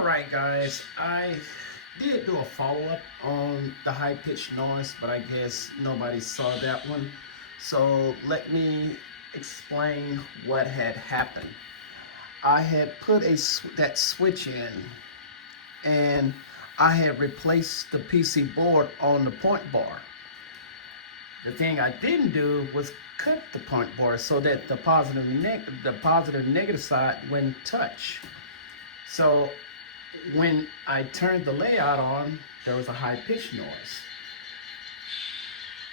All right, guys. I did do a follow-up on the high-pitched noise, but I guess nobody saw that one. So let me explain what had happened. I had put that switch in, and I had replaced the PC board on the point bar. The thing I didn't do was cut the point bar so that the positive negative side wouldn't touch. So when I turned the layout on, there was a high pitched noise.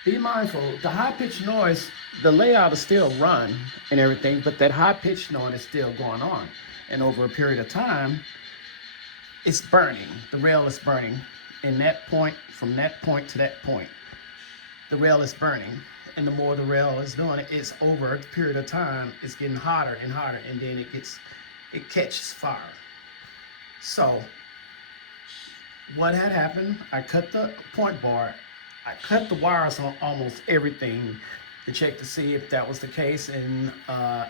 Be mindful, the high pitched noise, the layout is still run and everything, but that high pitched noise is still going on. And over a period of time, it's burning. The rail is burning. In that point, from that point to that point, the rail is burning. And the more the rail is doing it, it's over a period of time, it's getting hotter and hotter, and then it catches fire. So what had happened, I cut the point bar, I cut the wires on almost everything to check to see if that was the case, and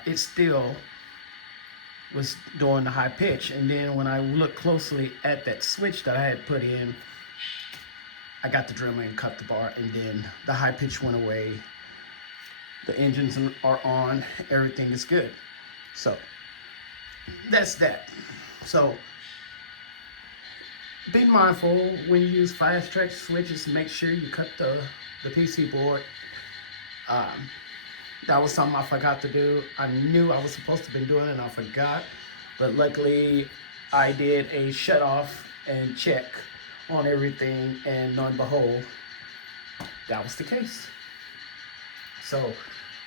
it still was doing the high pitch. And then when I looked closely at that switch that I had put in, I got the Dremel and cut the bar, and then the high pitch went away. The engines are on, everything is good. So that's that. So be mindful when you use fast track switches. Make sure you cut the PC board. Um, that was something I forgot to do. I knew I was supposed to be doing it and I forgot. But luckily, I did a shut off and check on everything, and lo and behold, that was the case. So,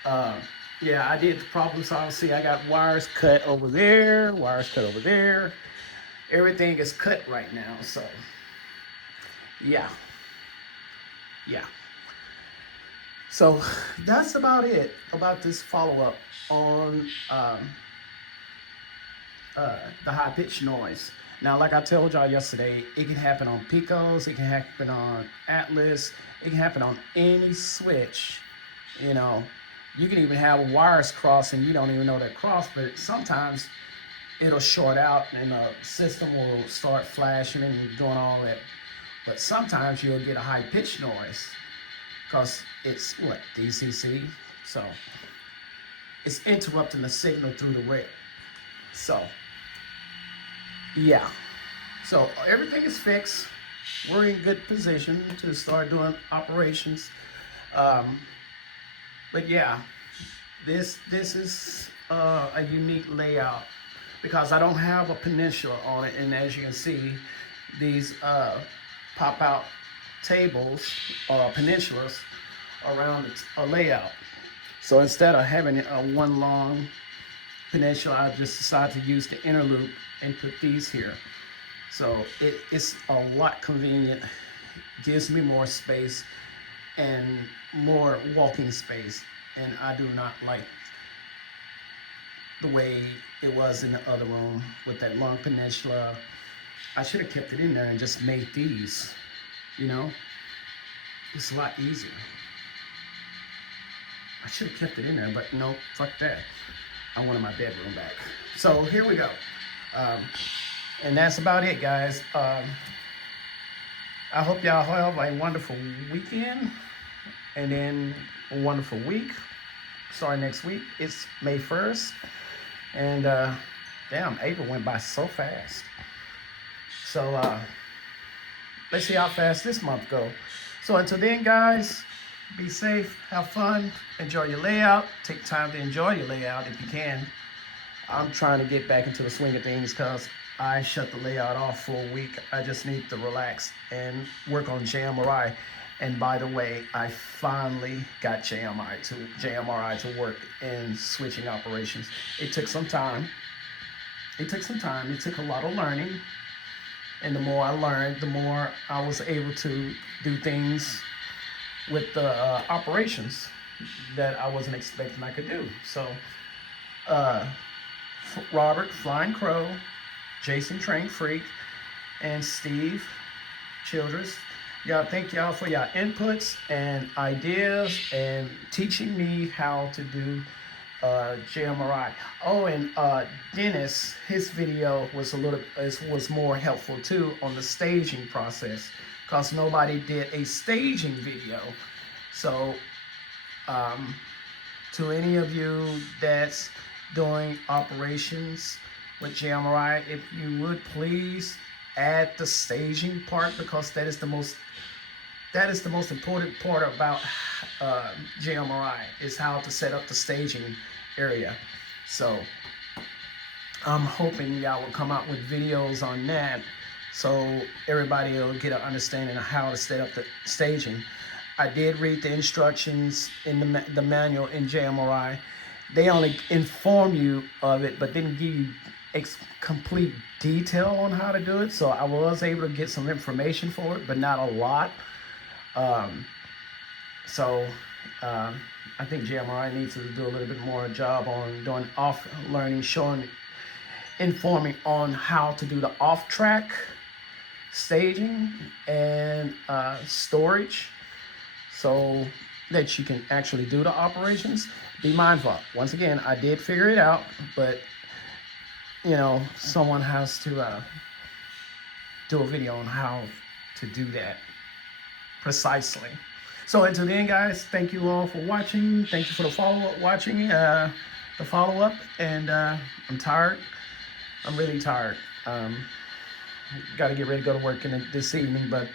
uh, yeah, I did the problem solve. See, I got wires cut over there, wires cut over there. Everything is cut right now. So, yeah, yeah. So that's about it about this follow up on the high pitched noise. Now, like I told y'all yesterday, it can happen on Picos, it can happen on Atlas, it can happen on any switch. You know, you can even have wires cross and you don't even know they're crossed, but sometimes it'll short out and the system will start flashing and doing all that. But sometimes you'll get a high pitched noise because it's what, DCC? So it's interrupting the signal through the rail. So yeah, so everything is fixed. We're in good position to start doing operations. Um, but yeah, this is a unique layout because I don't have a peninsula on it, and as you can see, these pop out tables or peninsulas around a layout. So instead of having a one long peninsula, I just decided to use the inner loop and put these here. So it's a lot convenient, gives me more space and more walking space, and I do not like the way it was in the other room with that long peninsula. I should have kept it in there and just made these, you know, it's a lot easier. I should have kept it in there, but no, fuck that. I wanted my bedroom back. So here we go. Um, and that's about it, guys. I hope y'all have a wonderful weekend and then a wonderful week. Starting next week, it's May 1st. And damn, April went by so fast. So let's see how fast this month go. So until then, guys, be safe, have fun, enjoy your layout. Take time to enjoy your layout if you can. I'm trying to get back into the swing of things because I shut the layout off for a week. I just need to relax and work on JMRI. And by the way, I finally got JMRI to work in switching operations. It took some time. It took a lot of learning. And the more I learned, the more I was able to do things with the operations that I wasn't expecting I could do. So, Robert, Flying Crow, Jason Train Freak, and Steve Childress, y'all, thank y'all for your inputs and ideas and teaching me how to do JMRI. Oh, and Dennis, his video was was more helpful too on the staging process, because nobody did a staging video. So um, to any of you that's doing operations with JMRI, if you would please add the staging part, because that is the most important part about JMRI, is how to set up the staging area. So I'm hoping y'all will come out with videos on that, so everybody will get an understanding of how to set up the staging. I did read the instructions in the manual in JMRI. They only inform you of it, but didn't give you complete detail on how to do it. So I was able to get some information for it, but not a lot. Um, so I think JMRI needs to do a little bit more job on doing off learning, informing on how to do the off track staging and storage, so that you can actually do the operations. Be mindful. Once again, I did figure it out, but you know, someone has to do a video on how to do that precisely. So until then, guys, thank you all for watching. Thank you for the follow-up the follow-up. And I'm tired. I'm really tired. Got to get ready to go to work this evening, but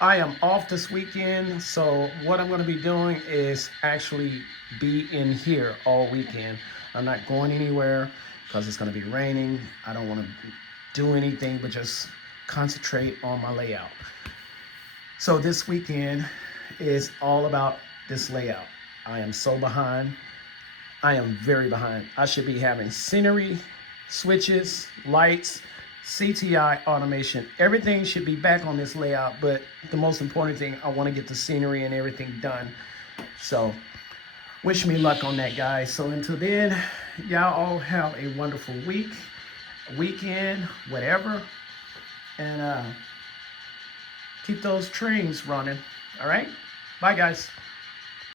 I am off this weekend. So what I'm going to be doing is actually be in here all weekend. I'm not going anywhere because it's going to be raining. I don't want to do anything but just concentrate on my layout. So this weekend is all about this layout. I am so behind. I am very behind. I should be having scenery, switches, lights, CTI automation. Everything should be back on this layout, but the most important thing, I want to get the scenery and everything done. So wish me luck on that, guys. So until then, y'all all have a wonderful weekend, whatever. And keep those trains running. All right? Bye, guys.